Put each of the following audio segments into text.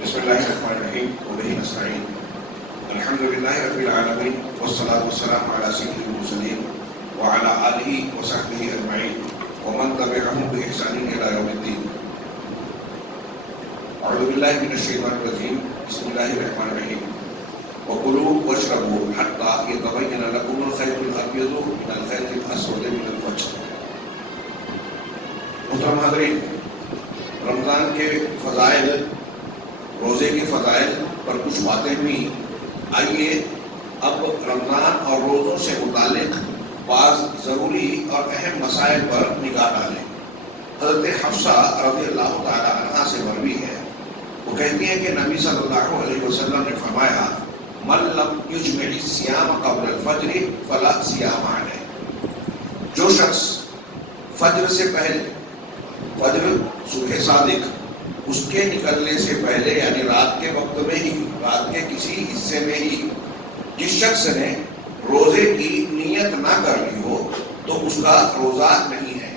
بسم اللہ الرحمن الرحیم وبہ نستعین الحمد للہ رب العالمین والصلاة والسلام علی سید المرسلین وعلی آلہ وصحبہ اجمعین ومن تبعہم بإحسان الی یوم الدین. اعوذ باللہ من الشیطان الرجیم. بسم اللہ الرحمن الرحیم. وَكُلُوا وَاشْرَبُوا حَتَّى يَتَبَيَّنَ لَكُمُ الْخَيْطُ الْأَبْيَضُ مِنَ الْخَيْطِ الْأَسْوَدِ مِنَ الْفَجْرِ. محترم حاضرین، رمضان کے فضائل، روزے کے فضائل پر کچھ باتیں ہوئی. آئیے اب رمضان اور روزوں سے متعلق بعض ضروری اور اہم مسائل پر نگاہ ڈالیں. حضرت حفصہ رضی اللہ تعالی عنہا سے مروی ہے، وہ کہتی ہیں کہ نبی صلی اللہ علیہ وسلم نے فرمایا من لم یجمع الصیام قبل الفجر فلا صیام علیہ. جو شخص فجر سے پہلے، فجر صبح صادق، اس کے نکلنے سے پہلے یعنی رات کے وقت میں ہی، رات کے کسی حصے میں ہی جس شخص نے روزے کی نیت نہ کر لی ہو تو اس کا روزہ نہیں ہے.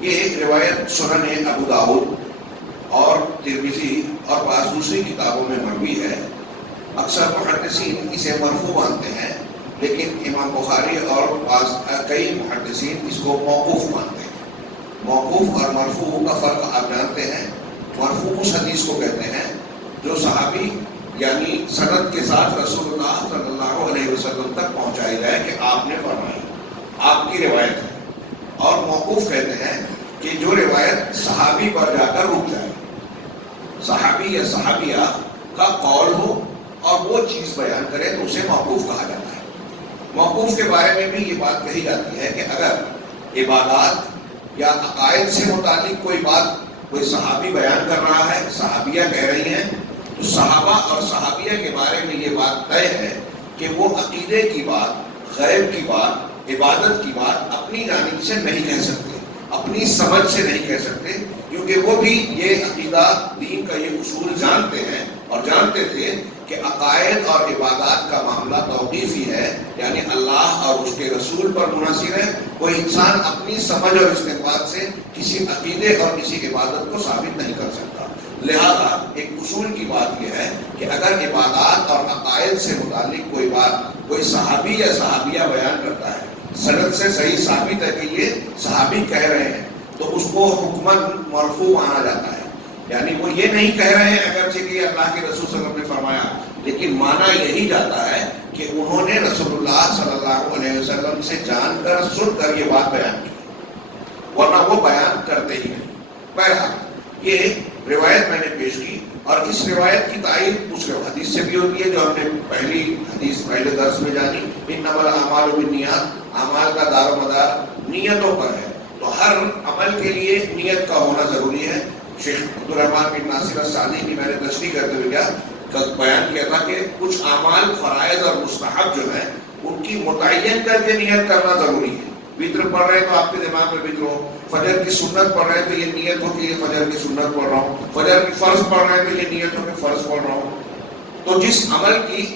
یہ روایت سنن ابو داؤد اور ترمذی اور بعض دوسری کتابوں میں مروی ہے. اکثر محدثین اسے مرفوع مانتے ہیں، لیکن امام بخاری اور کئی محدثین اس کو موقوف مانتے ہیں. موقوف اور مرفوع کا فرق آپ جانتے ہیں. مرفوع اس حدیث کو کہتے ہیں جو صحابی یعنی سند کے ساتھ رسول اللہ صلی اللہ علیہ وسلم تک پہنچائی جائے کہ آپ نے فرمائی، آپ کی روایت ہے. اور موقوف کہتے ہیں کہ جو روایت صحابی پر جا کر رک جائے، صحابی یا صحابیہ کا قول ہو اور وہ چیز بیان کرے تو اسے موقوف کہا جاتا ہے. موقوف کے بارے میں بھی یہ بات کہی جاتی ہے کہ اگر عبادات یا عقائد سے متعلق کوئی بات کوئی صحابی بیان کر رہا ہے، صحابیہ کہہ رہی ہیں، تو صحابہ اور صحابیہ کے بارے میں یہ بات طے ہے کہ وہ عقیدے کی بات، غیب کی بات، عبادت کی بات اپنی جانب سے نہیں کہہ سکتے، اپنی سمجھ سے نہیں کہہ سکتے، کیونکہ وہ بھی یہ عقیدہ دین کا یہ اصول جانتے ہیں اور جانتے تھے کہ عقائد اور عبادات کا معاملہ توقیفی ہے، یعنی اللہ اور اس کے رسول پر منحصر ہے. کوئی انسان اپنی سمجھ اور استنباط سے کسی عقیدے اور کسی عبادت کو ثابت نہیں کر سکتا. لہذا ایک اصول کی بات یہ ہے کہ اگر عبادات اور عقائد سے متعلق کوئی بات کوئی صحابی یا صحابیہ بیان کرتا ہے، سند سے صحیح ثابت ہے کہ یہ صحابی کہہ رہے ہیں، تو اس کو حکماً مرفوع مانا جاتا ہے. یعنی وہ یہ نہیں کہہ رہے ہیں اگرچہ کہ اللہ کے رسول صلی اللہ علیہ وسلم نے فرمایا، لیکن مانا یہی جاتا ہے کہ انہوں نے رسول اللہ صلی اللہ علیہ وسلم سے جان کر سن کر یہ بات بیان کی، ورنہ وہ بیان کرتے ہی نہیں. بہرحال یہ روایت میں نے پیش کی، اور اس روایت کی تائید اس حدیث سے بھی ہوتی ہے جو ہم نے پہلی حدیث پہلے درس میں جانی، انما الاعمال بالنیات، اعمال کا دار و مدار نیتوں پر ہے. تو ہر عمل کے لیے نیت کا ہونا ضروری ہے. شیخ عبدالرحمن بن ناصر السعدی کی میں نے تشریح کرتے ہوئے بیان کیا تھا کہ کچھ اعمال فرائض اور مستحب جو ہیں ان کی متعین کر کے نیت کرنا ضروری ہے. وطر پڑھ رہے ہیں تو آپ کے دماغ میں وطر ہو، فجر کی سنت پڑھ رہے ہیں تو یہ نیت ہو کہ یہ فجر کی سنت پڑھ رہا ہوں، فجر کی فرض پڑھ رہے ہیں تو یہ نیت ہو کہ فرض پڑھ رہا ہوں. تو جس عمل کی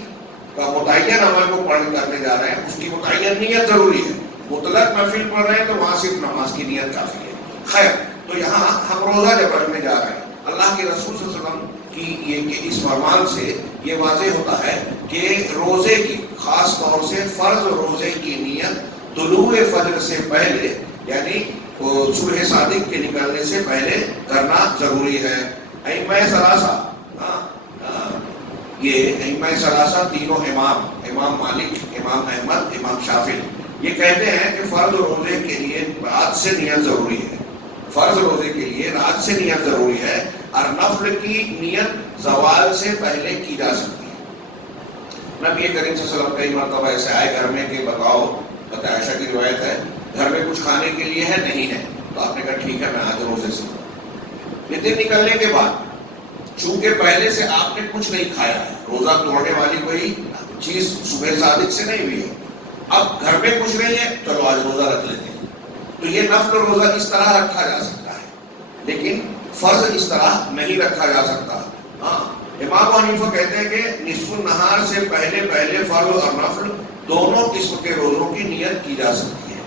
متعین عمل کو پڑھ کرنے جا رہے ہیں اس کی متعین نیت ضروری ہے. مطلق نفل پڑھ رہے ہیں تو وہاں صرف نماز کی نیت کافی ہے. خیر، تو یہاں ہم روزہ جب رکھنے جا رہے ہیں، اللہ کے رسول صلی اللہ علیہ وسلم کی اس فرمان سے یہ واضح ہوتا ہے کہ روزے کی، خاص طور سے فرض روزے کی نیت طلوع فجر سے پہلے یعنی صبح صادق کے نکلنے سے پہلے کرنا ضروری ہے. ائمہ ثلاثہ، یہ ائمہ ثلاثہ تینوں امام مالک، امام احمد، امام شافعی، یہ کہتے ہیں کہ فرض روزے کے لیے رات سے نیت ضروری ہے. فرض روزے کے لیے رات سے نیت ضروری ہے، اور نفل کی نیت زوال سے پہلے کی جا سکتی ہے. نبی کریم صلی اللہ علیہ وسلم کئی مرتبہ ایسے آئے گھر میں کہ بتاؤ، عائشہ کی روایت ہے، گھر میں کچھ کھانے کے لیے ہے؟ نہیں ہے. تو آپ نے کہا ٹھیک ہے میں آج روزے سے. دن نکلنے کے بعد چونکہ پہلے سے آپ نے کچھ نہیں کھایا ہے، روزہ توڑنے والی کوئی چیز صبح صادق سے نہیں ہوئی ہے، اب گھر میں کچھ نہیں ہے، چلو آج روزہ رکھ لیتے ہیں. تو یہ نفل روزہ اس طرح رکھا جا سکتا ہے، لیکن فرض اس طرح نہیں رکھا جا سکتا. ہاں، امام حنیفہ کہتے ہیں کہ نصف النہار سے پہلے فرض اور نفل دونوں قسم کے روزوں کی نیت کی جا سکتی ہے.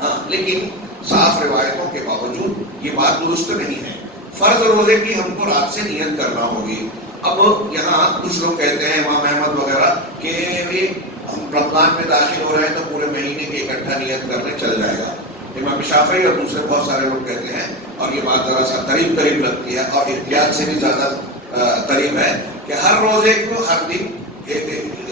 ہاں، لیکن صاف روایتوں کے باوجود یہ بات درست نہیں ہے. فرض روزے کی ہم کو رات سے نیت کرنا ہوگی. اب یہاں کچھ لوگ کہتے ہیں امام احمد وغیرہ کہ ہم رمضان میں داخل ہو رہے ہیں تو پورے مہینے کی اکٹھا نیت کرنے چل جائے گا. امام شافعی اور دوسرے بہت سارے لوگ کہتے ہیں، اور یہ بات ذرا سا قریب لگتی ہے اور احتیاط سے بھی زیادہ قریب ہے، کہ ہر روزے کو ہر دن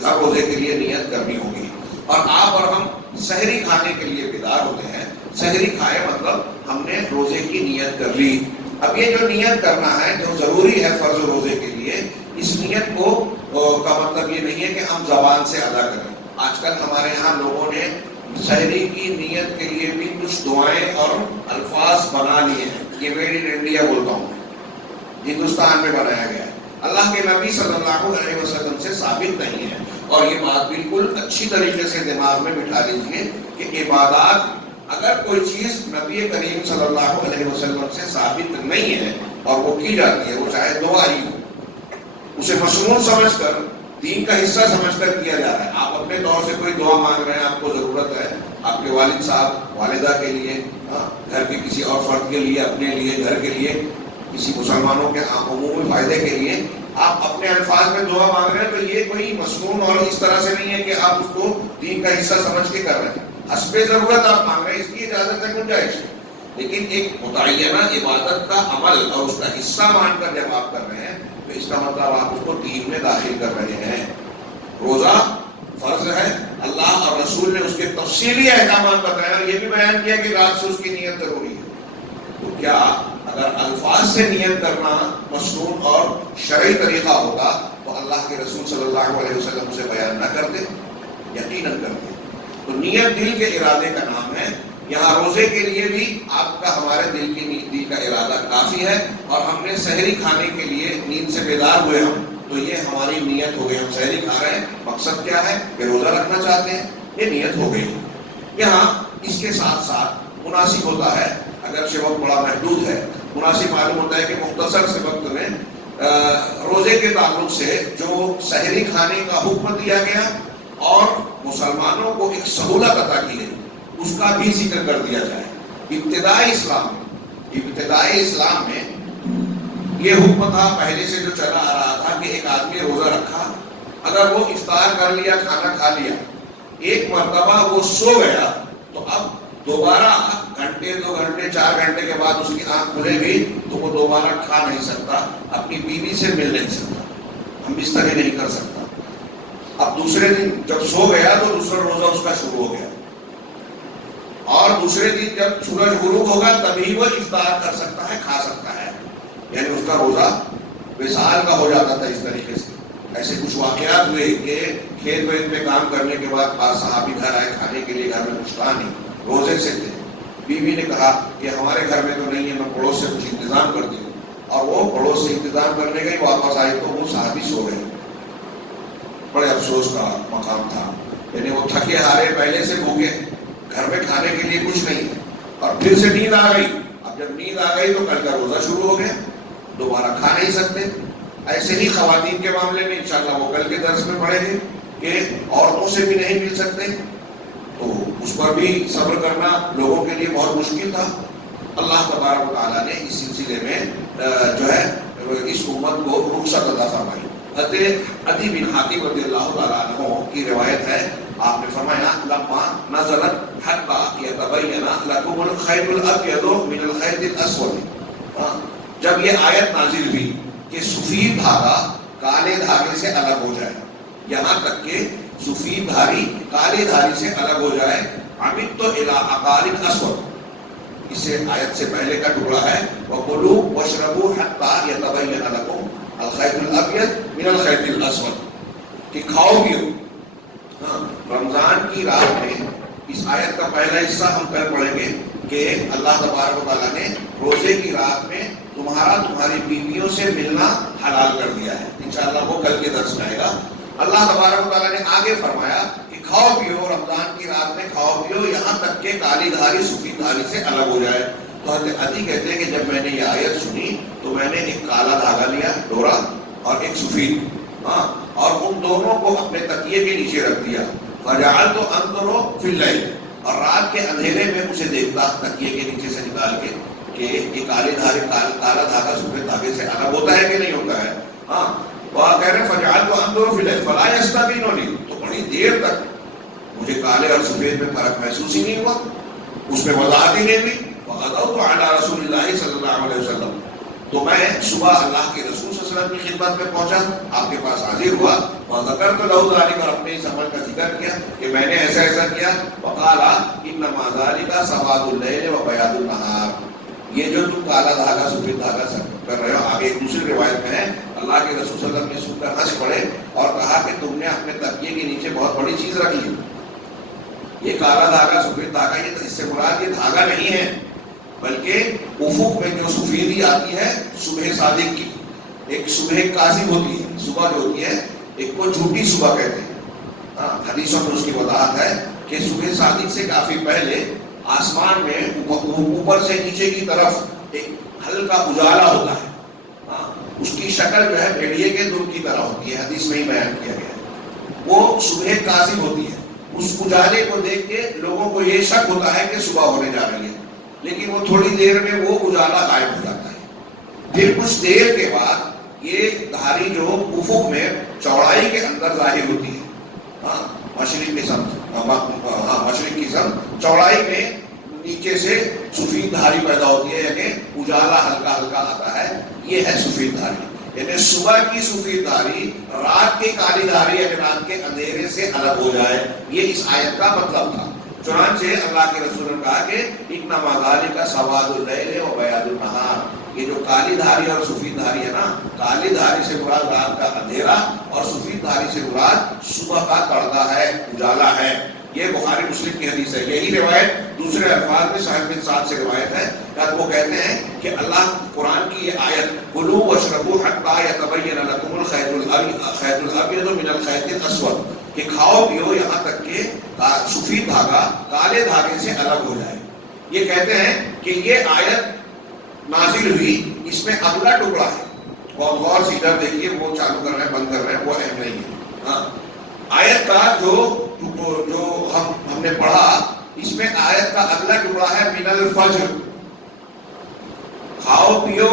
ہر روزے کے لیے نیت کرنی ہوگی. اور آپ اور ہم سحری کھانے کے لیے بیدار ہوتے ہیں. سحری کھائے مطلب ہم نے روزے کی نیت کر لی. اب یہ جو نیت کرنا ہے جو ضروری ہے فرض روزے کے لیے، اس نیت کو کا مطلب یہ نہیں ہے کہ ہم زبان سے ادا کریں. آج کل ہمارے یہاں لوگوں نے سحری کی نیت کے لیے بھی کچھ دعائیں اور الفاظ بنا لیے ہیں. یہ میڈ ان انڈیا بولتا ہوں، ہندوستان میں بنایا گیا ہے. اللہ کے نبی صلی اللہ علیہ وسلم سے ثابت نہیں ہے. اور یہ بات بالکل اچھی طریقے سے دماغ میں بٹھا لیجیے کہ عبادات اگر کوئی چیز نبی کریم صلی اللہ علیہ وسلم سے ثابت نہیں ہے اور وہ کی جاتی ہے، وہ چاہے دعا ہی ہو، اسے مصنون سمجھ کر دین کا حصہ سمجھ کر کیا جا رہا ہے. آپ اپنے طور سے کوئی دعا مانگ رہے ہیں، آپ کو ضرورت ہے آپ کے والد صاحب والدہ کے لیے، گھر کے کسی اور فرد کے لیے، اپنے لیے، گھر کے لیے، کسی مسلمانوں کے عمومی فائدے کے لیے آپ اپنے الفاظ میں دعا مانگ رہے ہیں، تو یہ کوئی مصنون اور اس طرح سے نہیں ہے کہ آپ اس کو دین کا حصہ سمجھ کے کر رہے ہیں. حسب ضرورت آپ مانگ رہے ہیں، اس کی اجازت ہے، گنجائش ہے. لیکن ایک متعینہ عبادت کا عمل اور اس کا حصہ مان کر جب آپ کر رہے ہیں تو اس کا مطلب آپ اس کو دین میں داخل کر رہے ہیں. روزہ فرض ہے، اللہ اور رسول نے اس کے تفصیلی احکامات بتائے اور یہ بھی بیان کیا کہ رات سے اس کی نیت ضروری ہے. تو کیا اگر الفاظ سے نیت کرنا مصنون اور شرعی طریقہ ہوتا تو اللہ کے رسول صلی اللہ علیہ وسلم اسے بیان نہ کرتے؟ یقیناً کرتے. تو نیت دل کے ارادے کا نام ہے. یہاں روزے کے لیے بھی آپ کا ہمارے دل کا ارادہ کافی ہے. اور ہم نے سحری کھانے کے لیے نیند سے بیدار ہوئے ہم، تو یہ ہماری نیت ہو گئی. ہم سحری کھا رہے ہیں، مقصد کیا ہے کہ روزہ رکھنا چاہتے ہیں، یہ نیت ہو گئی. یہاں اس کے ساتھ ساتھ مناسب ہوتا ہے، اگرچہ وقت بڑا محدود ہے، مناسب معلوم ہوتا ہے کہ مختصر سے وقت میں روزے کے تعلق سے جو سحری کھانے کا حکم دیا گیا اور مسلمانوں کو ایک سہولت عطا کی گئی، اس کا بھی ذکر کر دیا جائے. ابتدائی اسلام میں یہ حکم تھا پہلے سے جو چلا آ رہا تھا کہ ایک آدمی روزہ رکھا، اگر وہ افطار کر لیا، کھانا کھا لیا، ایک مرتبہ وہ سو گیا، تو اب دوبارہ گھنٹے، 2 گھنٹے، 4 گھنٹے کے بعد اس کی آنکھ کھلے گی تو وہ دوبارہ کھا نہیں سکتا، اپنی بیوی سے مل نہیں سکتا، ہم بستری نہیں کر سکتا. اب دوسرے دن جب سو گیا تو دوسرا روزہ اس کا شروع ہو گیا، اور دوسرے دن جب سورج غروب ہوگا تبھی وہ افطار کر سکتا ہے، کھا سکتا ہے. یعنی اس کا روزہ وصال کا ہو جاتا تھا. اس طریقے سے ایسے کچھ واقعات ہوئے کہ کھیت ویت میں کام کرنے کے بعد بعض صحابی گھر آئے کھانے کے لیے، گھر میں کچھ تھا نہیں، روزے سے تھے. بیوی نے کہا کہ ہمارے گھر میں تو نہیں ہے، میں پڑوس سے کچھ انتظام کرتی ہوں. اور وہ پڑوس سے انتظام کرنے گئی، واپس آئی تو وہ صحابی سو گئے. بڑے افسوس کا مقام تھا. یعنی وہ تھکے ہارے، پہلے سے بھوکے، گھر میں کھانے کے لیے کچھ نہیں ہے، اور پھر سے نیند آ گئی. اب جب نیند آ گئی تو کل کا روزہ شروع ہو گیا، دوبارہ کھا نہیں سکتے. ایسے ہی خواتین کے معاملے میں انشاءاللہ وہ کل کے درس میں پڑھیں گے کہ عورتوں سے بھی نہیں مل سکتے، تو اس پر بھی صبر کرنا لوگوں کے لیے بہت مشکل تھا. اللہ تبارک و تعالیٰ نے اس سلسلے میں جو ہے اس امت کو رخصت عطا فرمائی. حضرت عدی بن حاتم رضی اللہ تعالیٰ عنہ کی روایت ہے، آپ نے فرمایا لما نزلت حتی یتبین لکم الخیط الابیض من الخیط الاسود، جب یہ آیت نازل ہوئی کہ سفید دھاگا کالے دھاگے سے الگ ہو جائے، یہاں تک کہ سفید دھاری کالے دھاری سے الگ ہو جائے، عمدت الی عقار اسود، اس سے آیت سے پہلے کا ٹکڑا ہے وَقُلُوا وَاشْرَبُوا حَتَّى يَتَبَيَّنَ لَكُمْ الْخَيْطُ الْأَبْيَضُ مِنَ الْخَيْطِ الْأَسْوَدِ، کہ کھاؤ پیو. رمضان کی رات میں اس آیت کا پہلا حصہ ہم کل پڑھیں گے کہ اللہ تبارک و تعالیٰ نے روزے کی رات میں تمہاری بیویوں سے ملنا حلال کر دیا ہے. انشاءاللہ وہ کل کے درس میں آئے گا. اللہ تبارک و تعالیٰ نے آگے فرمایا کہ کھاؤ پیو، رمضان کی رات میں کھاؤ پیو یہاں تک کہ کالی دھاری سفید دھاری سے الگ ہو جائے. تو حضرت عدی کہتے ہیں کہ جب میں نے یہ آیت سنی تو میں نے ایک کالا دھاگا لیا، ڈورا، اور ایک سفید، اور ان دونوں کو اپنے تکیے کے نیچے رکھ دیا. فَجَعَلْتُ أَنظُرُ فِي اللَّيْلِ، اور رات کے اندھیرے میں اسے دیکھتا تکیے کے نیچے سے نکال کے. کہ یہ کالا دھاگا سفید دھاگے سے الگ ہوتا ہے کہ نہیں ہوتا ہے. ہاں وہ کہہ رہے ہیں فجعلت انظر فی الليل فلا يستبين، تو بڑی دیر تک مجھے کالے اور سفید میں فرق محسوس ہی نہیں ہوا، اس میں وضاحت ہی نہیں ہوئی. فغدوت علی رسول اللہ صلی اللہ علیہ وسلم، تو میں صبح اللہ کے رسول صلی اللہ علیہ وسلم کی خدمت میں پہنچا، آپ کے پاس حاضر ہوا. وذکرت له ذلك، اور اپنے اس عمل کا ذکر کیا کہ میں نے ایسا ایسا کیا. وقال انما ذلك سواد الليل وبياض النهار، یہ جو تم کالا دھاگا سفید دھاگا کر رہے ہو، آگے ایک دوسری روایت میں ہے اللہ کے رسول صلی اللہ علیہ وسلم نے سن کر ہنس پڑے اور کہا کہ تم نے اپنے تکیے کے نیچے بہت بڑی چیز رکھ لی. یہ کالا دھاگا سفید دھاگا، یہ اس سے مراد یہ دھاگا نہیں ہے، بلکہ افق میں جو سفیدی آتی ہے صبح صادق کی، ایک صبح کاذب ہوتی ہے، صبح جو ہوتی ہے ایک کو جھوٹی صبح کہتے ہیں. حدیثوں میں اس کی وضاحت ہے کہ صبح صادق سے کافی پہلے آسمان میں اوپر سے نیچے کی طرف ایک ہلکا اجالا ہوتا ہے. اس کی شکل جو ہے بھیڑیے کے دم کی طرح ہوتی ہے، حدیث میں ہی بیان کیا گیا ہے. وہ صبح کاذب ہوتی ہے، اس اجالے کو دیکھ کے لوگوں کو یہ شک ہوتا ہے کہ صبح ہونے جا رہی ہے، لیکن وہ تھوڑی دیر میں وہ اجالا غائب ہو جاتا ہے. پھر کچھ دیر کے بعد یہ دھاری جو افق میں چوڑائی کے اندر ظاہر ہوتی ہے، مشرق کی سمت چوڑائی میں نیچے سے سفید دھاری پیدا ہوتی ہے، یعنی اجالا ہلکا ہلکا آتا ہے، یہ ہے سفید دھاری. یعنی صبح کی سفید دھاری رات کی کالی دھاری یعنی رات کے اندھیرے سے الگ ہو جائے، یہ اس آیت کا مطلب تھا. چنانچہ اللہ کے رسول نے کہا کہ انما ذلک سواد اللیل و بیاض النہار، یہ جو کالی دھاری اور سفید دھاری ہے نا، کالی دھاری سے مراد رات کا اندھیرا اور سفید دھاری سے مراد صبح کا پردہ ہے، اجالا ہے. یہ بخاری مسلم کی حدیث ہے. یہی روایت دوسرے الفاظ میں صاحب بن سعد سے روایت ہے کہ وہ کہتے ہیں کہ اللہ قرآن کی یہ آیت کلوا واشربوا حتی یتبین لکم الخیط الابیض من الخیط الاسود، کہ کھاؤ پیو یہاں تک کہ سفید دھاگا کالے دھاگے سے الگ ہو جائے. یہ کہتے ہیں کہ یہ آیت نازل ہوئی، اس میں اگلا ٹکڑا ہے، بہت غور سے ادھر دیکھیے، وہ چالو کر رہے ہیں بند کر رہے ہیں، وہ اہم نہیں ہے. آیت کا جو ہم نے پڑھا، اس میں آیت کا اگلا ٹکڑا ہے من الفجر، کھاؤ پیو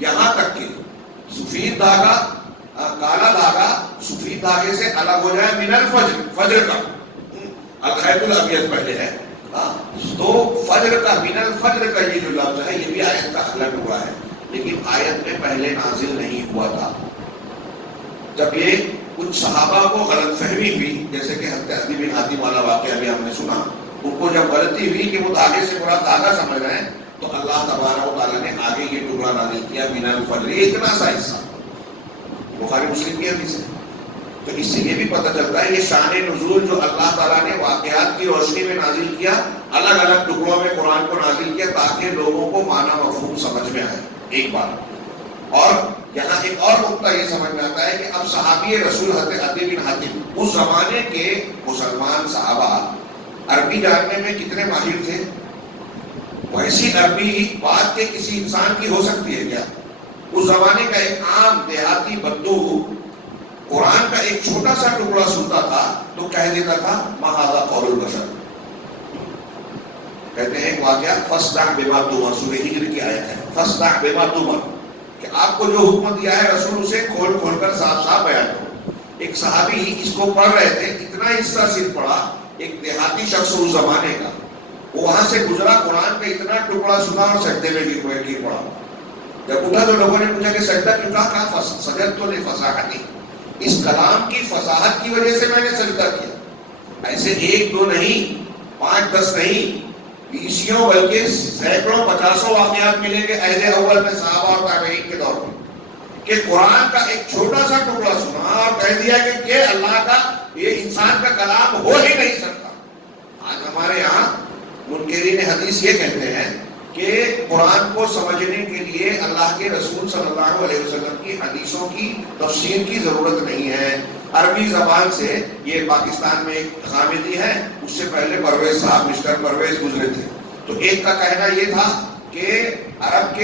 یہاں تک کہ سفید دھاگا کالا دھاگا سفید دھاگے سے الگ ہو جائے، من الفجر، فجر کا، الخیط الابیض پہلے ہے، تو فجر کا، من الفجر کا یہ جو لفظ ہے یہ بھی آیت کا اگلا ٹکڑا ہے، لیکن آیت میں پہلے نازل نہیں ہوا تھا. جب یہ کچھ صحابہ کو غلط فہمی ہوئی، جیسے کہ حضرت عدی بن حاتم والا واقعہ بھی ہم نے سنا، ان کو جب غلطی ہوئی کہ وہ دھاگے سے مراد دھاگا سمجھ رہے ہیں، تو اللہ تبارک و تعالیٰ نے آگے یہ ٹکڑا نازل کیا من الفجر، یہ اتنا سا حصہ، بخاری مسلم کی حدیث ہے. تو اس سے یہ بھی پتہ چلتا ہے یہ شان نزول جو اللہ تعالیٰ نے واقعات کی روشنی میں نازل کیا، الگ الگ ٹکڑوں میں قرآن کو نازل کیا تاکہ لوگوں کو معنی مفہوم سمجھ میں آئے. ایک بات اور یہاں ایک اور نقطہ یہ سمجھ میں آتا ہے کہ اب صحابی رسول حضرت عدی بن حاتم اس زمانے کے مسلمان صحابہ عربی جاننے میں کتنے ماہر تھے. ویسی عربی بات کے کسی انسان کی ہو سکتی ہے کیا؟ اس زمانے کا ایک عام دیہاتی بدو قرآن کا ایک چھوٹا سا ٹکڑا سنتا تھا تو کہہ دیتا تھا ما ھذا قول البشر. کہتے ہیں ایک واقعہ فاصدع بما تؤمر، سورہ ہجر کی آیت ہے، فاصدع بما تؤمر، کہ آپ کو جو حکم دیا ہے رسول اسے کھول کھول کر صاف صاف بیان کرو. ایک صحابی اس کو پڑھ رہے تھے، اتنا حصہ صرف پڑھا، ایک دیہاتی شخص اس زمانے کا، وہ وہاں سے گزرا، قرآن کا اتنا ٹکڑا سنا اور سجدے میں گر پڑا. جب اٹھا تو لوگوں نے پوچھا کہ سجدہ کیوں؟ کہا سجدت تو لفصاحتی، اس کلام کی فصاحت کی وجہ سے میں نے سجدہ کیا. ایسے ایک دو نہیں، 5 10 نہیں، 20 بلکہ سینکڑوں 50 واقعات ملیں گے عہد اول میں صحابہ اور تابعین کے دور میں کہ قرآن کا ایک چھوٹا سا ٹکڑا سنا اور کہہ دیا کہ یہ اللہ کا، یہ انسان کا کلام ہو ہی نہیں سکتا. آج ہمارے یہاں منکرین حدیث یہ کہتے ہیں کہ قرآن کو سمجھنے کے لیے اللہ کے رسول صلی اللہ علیہ وسلم کی حدیثوں کی تفسیر کی ضرورت نہیں ہے. عربی زبان سے، یہ پاکستان میں ایک خامدی ہے، اس سے پہلے پرویز صاحب، مسٹر پرویز گزرے تھے، تو ایک کا کہنا یہ تھا کہ عرب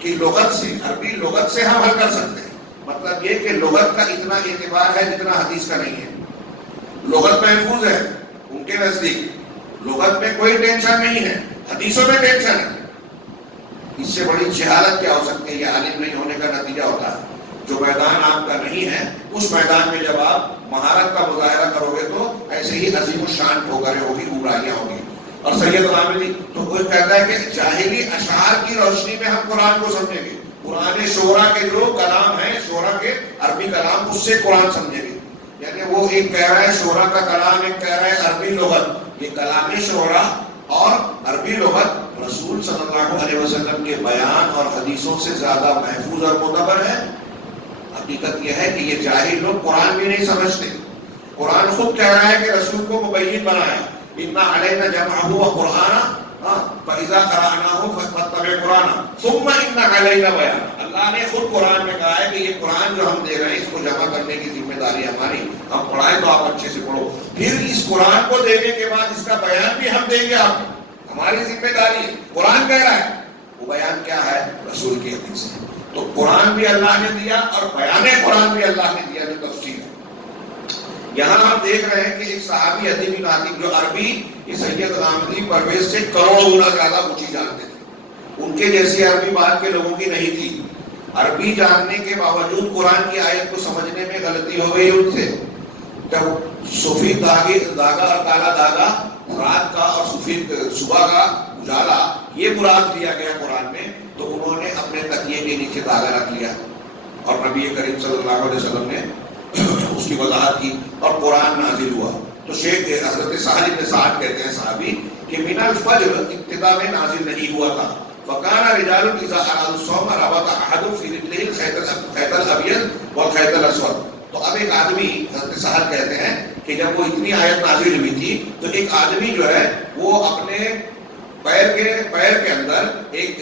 کی لغت سے، عربی لغت سے ہم حل کر سکتے ہیں. مطلب یہ کہ لغت کا اتنا اعتبار ہے جتنا حدیث کا نہیں ہے. لغت محفوظ ہے ان کے نزدیک، لغت میں کوئی ٹینشن نہیں ہے، حدیثوں میں ٹینشن ہے. اس سے بڑی جہالت کیا ہو سکتی ہے؟ یہ عالم نہیں ہونے کا نتیجہ ہوتا ہے. جو میدان آپ کا نہیں ہے اس میدان میں جب آپ مہارت کا مظاہرہ کرو گے تو ایسے ہی عظیم الشان ٹھوکریں ہوگی، گمراہیاں ہوگی. اور سید غامدی تو وہ کہتا ہے کہ جاہلی اشعار کی روشنی میں ہم قرآن کو سمجھیں گے. پرانے شعرا کے جو کلام ہیں، شعرا کے عربی کلام، اس سے قرآن سمجھیں گے. یعنی وہ ایک کہہ رہا ہے شعرا کا کلام، ایک کہہ رہا ہے عربی لغت. یہ کلام شعرا اور عربی لغت رسول صلی اللہ علیہ وسلم کے بیان اور حدیثوں سے زیادہ محفوظ اور معتبر ہے. حقیقت یہ ہے کہ یہ جاہل لوگ قرآن بھی نہیں سمجھتے. قرآن خود کہہ رہا ہے کہ رسول کو مبین بنایا. اِنَّ عَلَيْنَا جَمْعَهُ وَقُرْآنَهُ فَإِذَا قَرَأْنَاهُ فَاتَّبِعْ قُرْآنَهُ ثُمَّ إِنَّ عَلَيْنَا بَيَانَهُ. اللہ نے خود قرآن میں کہا ہے کہ یہ قرآن جو ہم دے رہے ہیں اس کو جمع کرنے کی ذمہ داری ہماری. ہم پڑھائیں تو آپ اچھے سے پڑھو. پھر اس قرآن کو دینے کے بعد اس کا بیان بھی ہم دیں گے آپ کو. ہماری ذمہ داری ہے. قرآن کہہ رہا ہے، وہ بیان کیا ہے؟ رسول کی حدیث ہے. تو قرآن بھی اللہ نے دیا اور بیان قرآن بھی اللہ نے دیا، جو تفصیل ہے. یہاں ہم دیکھ رہے ہیں کہ ایک صحابی ادیبی ناطق جو عربی یہ سید غامدی پرویز سے کروڑوں گنا زیادہ اونچی جانتے تھے. ان کے جیسی عربی بعد کے لوگوں کی نہیں تھی. عربی جاننے کے باوجود قرآن کی آیت کو سمجھنے میں غلطی ہو گئی ان سے. جب سفید دھاگا اور کالا دھاگا، رات کا اور سفید صبح کا اجالا، یہ مراد دیا گیا قرآن میں، تو انہوں نے اپنے تکیے کے نیچے دھاگا رکھ لیا اور نبی کریم صلی اللہ علیہ وسلم نے اس کی وضاحت کی اور قرآن نازل ہوا. تو شیخ حضرت سہل بن سعد کہتے ہیں صحابی کہ من الفجر ابتدا میں نازل نہیں ہوا تھا. فَكَانَ رِجَالٌ إِذَا أَرَادُوا الصَّوْمَ رَبَطَ أَحَدُهُمْ فِي رِجْلِهِ الْخَيْطَ الْأَبْيَضَ وَالْخَيْطَ الْأَسْوَدَ. تو اب ایک آدمی، حضرت سہل کہتے ہیں کہ جب وہ اتنی آیت نازل ہوئی تھی تو ایک آدمی جو ہے وہ اپنے پیر کے اندر ایک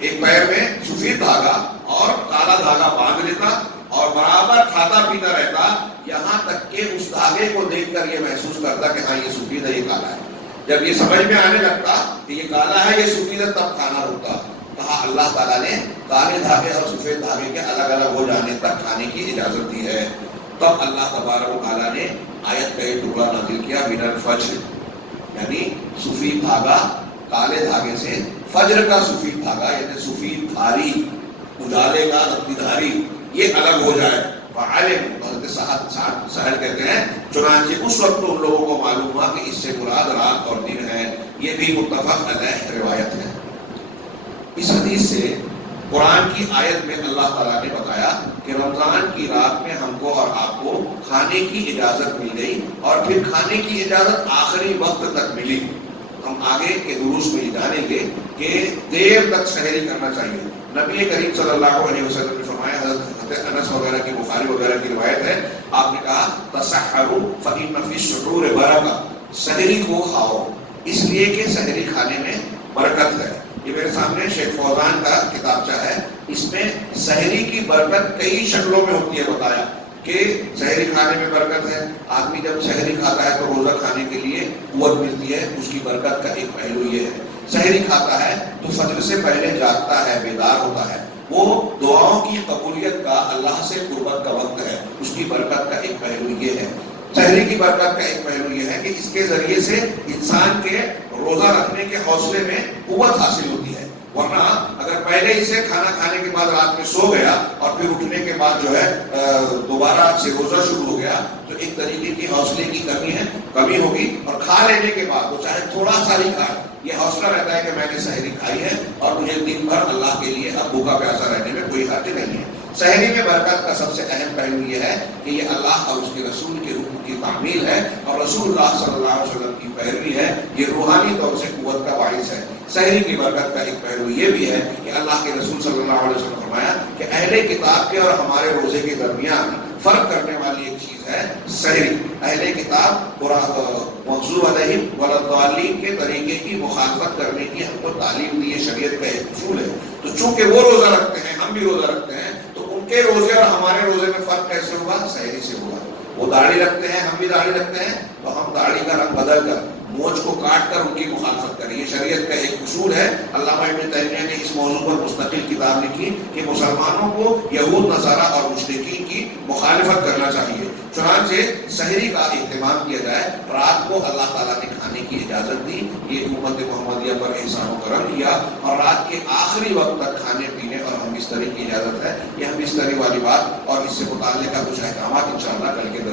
پیر میں سفید دھاگا اور کالا دھاگا باندھ لیتا اور برابر کھاتا پیتا رہتا، یہاں تک کہ اس دھاگے کو دیکھ کر یہ محسوس کرتا کہ ہاں یہ سفید ہے، یہ کالا ہے. جب یہ سمجھ میں آنے لگتا کہ یہ کالا ہے، یہ سفید ہے، تب کھانا رکتا. کہا اللہ تعالیٰ نے کالے دھاگے اور سفید دھاگے کے الگ الگ ہو جانے تک کھانے کی اجازت دی ہے. تب اللہ تبارک و تعالیٰ نے آیت کا ایک ٹکڑا نازل کیا، من الفجر، یعنی سفید دھاگا کالے دھاگے سے، فجر کا سفید دھاگا یعنی سفید دھاری، اجالے کا رتی دھاری، یہ الگ ہو جائے. وعلم، حضرت سہل کہتے ہیں چنانچہ اس وقت ان لوگوں کو معلوم ہوا کہ اس سے مراد رات اور دن ہے. یہ بھی متفق علیہ روایت ہے. اس حدیث سے قرآن کی آیت میں اللہ تعالیٰ نے بتایا کہ رمضان کی رات میں ہم کو اور آپ کو کھانے کی اجازت مل گئی اور پھر کھانے کی اجازت آخری وقت تک ملی. ہم آگے کے دروس میں جانیں گے کہ دیر تک سحری کرنا چاہیے. نبی کریم صلی اللہ علیہ وسلم نے فرمایا، حضرت انس وغیرہ کی، بخاری وغیرہ کی روایت ہے، آپ نے کہا تسحروا فإن فی السحور برکہ، سحری کو کھاؤ اس لیے کہ سحری کھانے میں برکت ہے. یہ میرے سامنے شیخ فوزان کا کتابچہ ہے، اس میں سحری کی برکت کئی شکلوں میں ہوتی ہے بتایا کہ سحری کھانے میں برکت ہے. آدمی جب سحری کھاتا ہے تو روزہ کھانے کے لیے قوت ملتی ہے، اس کی برکت کا ایک پہلو یہ ہے. سحری کھاتا ہے تو فجر سے پہلے جاگتا ہے، بیدار ہوتا ہے، وہ دعاؤں کی قبولیت کا، اللہ سے قربت کا وقت ہے. اس کی برکت کا ایک پہلو یہ ہے. سحری کی برکت کا ایک پہلو یہ ہے کہ اس کے ذریعے سے انسان کے روزہ رکھنے کے حوصلے میں قوت حاصل ہوتی ہے. ورنہ اگر پہلے اسے کھانا کھانے کے بعد رات میں سو گیا اور پھر اٹھنے کے بعد جو ہے دوبارہ سے روزہ شروع ہو گیا تو ایک طریقے کی حوصلے کی کمی ہوگی. اور کھا لینے کے بعد وہ چاہے تھوڑا سا ہی کھائے، یہ حوصلہ رہتا ہے کہ میں نے سحری کھائی ہے اور مجھے دن بھر اللہ کے لیے اب بھوکا پیاسا رہنے میں کوئی حرج نہیں ہے. سحری میں برکت کا سب سے اہم پہلو یہ ہے کہ یہ اللہ اور اس کے رسول کے حکم کی تعمیل ہے اور رسول اللہ صلی اللہ علیہ وسلم کی پیروی ہے. یہ روحانی طور سے قوت کا باعث ہے. سحری کی برکت کا ایک پہلو یہ بھی ہے کہ اللہ کے رسول صلی اللہ علیہ وسلم نے فرمایا کہ اہل کتاب کے اور ہمارے روزے کے درمیان فرق کرنے والی ایک چیز ہے سحری. اہل کتاب مغضوب علیہم والضالین کے طریقے کی مخالفت کرنے کی ہم کو تعلیم دی ہے، شریعت کا ایک اصول ہے. تو چونکہ وہ روزہ رکھتے ہیں، ہم بھی روزہ رکھتے ہیں، تو ان کے روزے اور ہمارے روزے میں فرق کیسے ہوگا؟ سحری سے ہوگا. وہ داڑھی رکھتے ہیں، ہم بھی داڑھی رکھتے ہیں، تو ہم داڑھی کا رنگ بدل کر، مونچھ کو کاٹ کر ان کی مخالفت کریں. یہ شریعت کا ایک اصول ہے. علامہ ابن تیمیہ نے اس موضوع پر مستقل کتاب لکھی کہ مسلمانوں کو یہود نصارہ اور مشرکین کی مخالفت کرنا چاہیے. چنانچہ سحری کا اہتمام کیا جائے. رات کو اللہ تعالیٰ نے کھانے کی اجازت دی. یہ امت محمدیہ پر احسان و کرم کیا اور رات کے آخری وقت تک کھانے پینے اور ہم بستری کی اجازت ہے. یہ ہم بستری والی بات اور اس سے متعلقہ کچھ احکامات انشاءاللہ کل کے